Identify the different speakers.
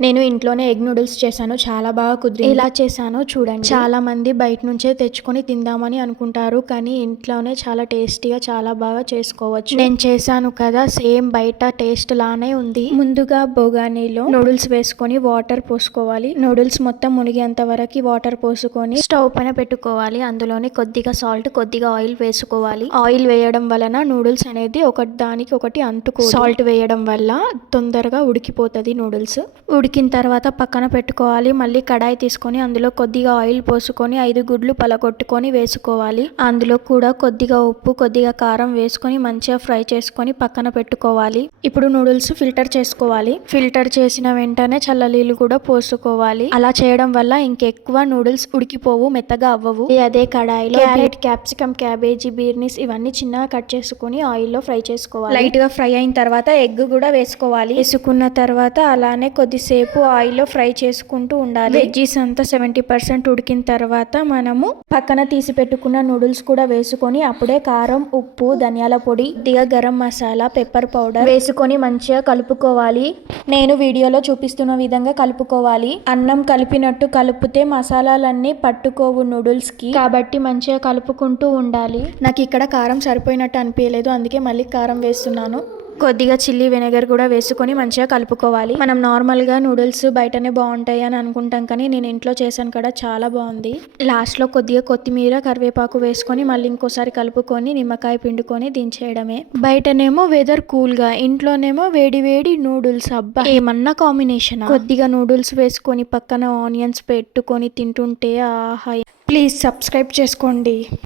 Speaker 1: నేను ఇంట్లోనే egg noodles చేశాను. చాలా బాగా కుదిరింది. ఎలా చేశానో చూడండి. చాలా మంది బయట నుంచే తెచ్చుకొని తిందామని అనుకుంటారు కానీ ఇంట్లోనే చాలా టేస్టీగా చాలా బాగా చేసుకోవచ్చు. నేను చేశాను కదా సేమ్ బయట టేస్ట్ లానే ఉంది. ముందుగా బొగానీలో నూడిల్స్ వేసుకొని వాటర్ పోసుకోవాలి. నూడిల్స్ మొత్తం మునిగేంత వరకు వాటర్ పోసుకొని స్టవ్ పైన పెట్టుకోవాలి. అందులోనే కొద్దిగా సాల్ట్ కొద్దిగా ఆయిల్ వేసుకోవాలి. ఆయిల్ వేయడం వలన నూడిల్స్ అనేది ఒకటి దానికి ఒకటి అంటుకో సాల్ట్ వేయడం వల్ల తొందరగా ఉడికిపోతుంది నూడిల్స్. ఉడికిన తర్వాత పక్కన పెట్టుకోవాలి. మళ్ళీ కడాయి తీసుకొని అందులో కొద్దిగా ఆయిల్ పోసుకొని ఐదు గుడ్లు పలగొట్టుకొని వేసుకోవాలి. అందులో కూడా కొద్దిగా ఉప్పు కొద్దిగా కారం వేసుకొని మంచిగా ఫ్రై చేసుకొని పక్కన పెట్టుకోవాలి. ఇప్పుడు నూడిల్స్ ఫిల్టర్ చేసుకోవాలి. ఫిల్టర్ చేసిన వెంటనే చల్ల నీళ్ళు కూడా పోసుకోవాలి. అలా చేయడం వల్ల ఇంకెక్కువ నూడిల్స్ ఉడికిపోవు మెత్తగా అవ్వవు. అదే కడాయిలో క్యారెట్ క్యాప్సికమ్ క్యాబేజీ బీర్నిస్ ఇవన్నీ చిన్నగా కట్ చేసుకుని ఆయిల్లో ఫ్రై చేసుకోవాలి. లైట్గా ఫ్రై అయిన తర్వాత ఎగ్ కూడా వేసుకోవాలి. వేసుకున్న తర్వాత అలానే కొద్దిసేపు ఆయిల్లో ఫ్రై చేసుకుంటూ ఉండాలి. వెజ్జీస్ అంతా సెవెంటీ పర్సెంట్ ఉడికిన తర్వాత మనము పక్కన తీసి పెట్టుకున్న నూడిల్స్ కూడా వేసుకొని అప్పుడే కారం ఉప్పు ధనియాల పొడి కొద్దిగా గరం మసాలా పెప్పర్ పౌడర్ వేసుకొని మంచిగా కలుపుకోవాలి. నేను వీడియోలో చూపిస్తున్న విధంగా కలుపుకోవాలి. అన్నం కలిపినట్టు కలిపితే మసాలాలన్నీ పట్టుకోవు నూడిల్స్కి కాబట్టి మంచిగా కలుపుకుంటూ ఉండాలి. నాకు ఇక్కడ కారం సరిపోయినట్టు అనిపించలేదు అందుకే మళ్ళీ కారం వేస్తున్నాను. కొద్దిగా చిల్లీ వెనిగర్ కూడా వేసుకొని మంచిగా కలుపుకోవాలి. మనం నార్మల్గా నూడిల్స్ బయటనే బాగుంటాయి అని అనుకుంటాం కానీ నేను ఇంట్లో చేశాను కదా చాలా బాగుంది. లాస్ట్లో కొద్దిగా కొత్తిమీర కరివేపాకు వేసుకొని మళ్ళీ ఇంకోసారి కలుపుకొని నిమ్మకాయ పిండుకొని దించేయడమే. బయటనేమో వెదర్ కూల్గా ఇంట్లోనేమో వేడి వేడి నూడిల్స్. అబ్బా! ఏమన్నా కాంబినేషన్? కొద్దిగా నూడిల్స్ వేసుకొని పక్కన ఆనియన్స్ పెట్టుకొని తింటుంటే ఆహా! ప్లీజ్ సబ్స్క్రైబ్ చేసుకోండి.